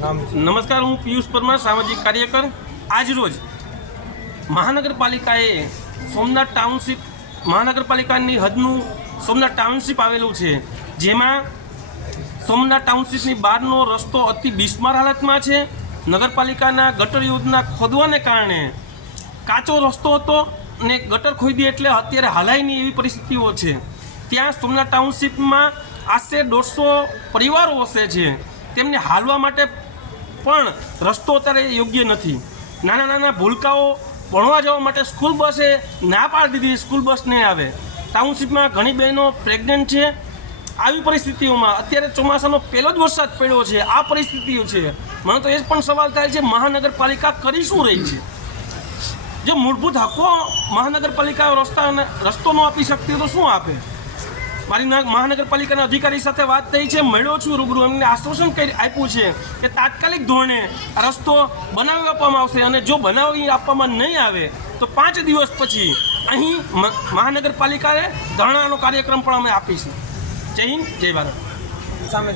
નામ નમસ્કાર, હું પિયુષ પરમાર, સામાજિક કાર્યકર. આજ રોજ મહાનગરપાલિકાએ સોમનાથ ટાઉનશીપ, મહાનગરપાલિકાની હદનું સોમનાથ ટાઉનશીપ આવેલું છે, જેમાં સોમનાથ ટાઉનશીપની બહારનો રસ્તો અતિ બિસ્માર હાલતમાં છે. નગરપાલિકાના ગટર યોજના ખોદવાને કારણે કાચો રસ્તો હતો ને ગટર ખોદી એટલે અત્યારે હાલાય એવી પરિસ્થિતિઓ છે. ત્યાં સોમનાથ ટાઉનશીપમાં આશરે દોઢસો પરિવારો વસે છે તેમને હાલવા માટે પણ રસ્તો અત્યારે યોગ્ય નથી. નાના નાના ભૂલકાઓ ભણવા જવા માટે સ્કૂલ બસે ના પાડી દીધી સ્કૂલ બસ નહીં આવે. ટાઉનશીપમાં ઘણી બહેનો પ્રેગ્નન્ટ છે. આવી પરિસ્થિતિઓમાં અત્યારે ચોમાસાનો પહેલો જ વરસાદ પડ્યો છે. આ પરિસ્થિતિઓ છે. મને તો એ પણ સવાલ થાય છે, મહાનગરપાલિકા કરી શું રહી છે? જો મૂળભૂત હકો મહાનગરપાલિકા રસ્તા રસ્તો ન આપી શકતી તો શું આપે? મારી મહાનગરપાલિકાના અધિકારી સાથે વાત થઈ છે મળ્યો છું રૂબરૂ એમને આશ્વાસન કરી આપ્યું છે કે તાત્કાલિક ધોરણે આ રસ્તો બનાવી આપવામાં આવશે અને જો બનાવી આપવામાં નહીં આવે તો પાંચ દિવસ પછી અહીં મ- મહાનગરપાલિકાએ ધરણાનો કાર્યક્રમ પણ અમે આપીશું. જય હિન્દ જય ભારત. સામે.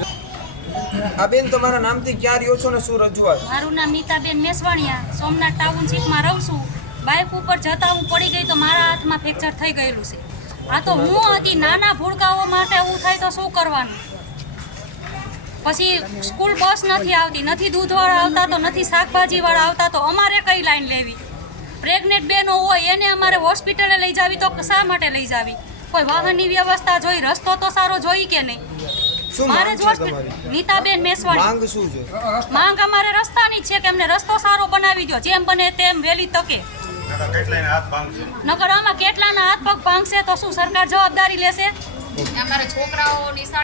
આ બેન તમારા નામથી ક્યાં રહ્યો છો ને શું રજૂઆત? મારું નામ નીતાબેન મેસવાણિયા સોમનાથ ટાઉનશીપમાં રહું છું. બાઇક ઉપર જતા હું પડી ગઈ તો મારા હાથમાં ફ્રેક્ચર થઈ ગયેલું છે. આ તો હું હતી નાના ભૂલકાઓ માટે એવું થાય તો શું કરવાનું? પછી સ્કૂલ બસ નથી આવતી નથી દૂધવાળા આવતા તો નથી શાકભાજીવાળા આવતા તો અમારે કઈ લાઈન લેવી? પ્રેગ્નેન્ટ બેનો હોય એને અમારે હોસ્પિટલે લઈ જાવી તો શા માટે લઈ જાવી? કોઈ વાહનની વ્યવસ્થા જોઈ રસ્તો તો સારો જોઈ કે નહીં? મારે જ હોસ્પિટલ નીતાબેન મેસવાણી. માંગ શું છે? માંગ અમારે રસ્તાની છે કે અમને રસ્તો સારો બનાવી દો જેમ બને તેમ વહેલી તકે. આમાં કેટલાના હાથ પગ ભાંગશે તો શું સરકાર જવાબદારી લેશે? અમારા છોકરાઓ નિશાળ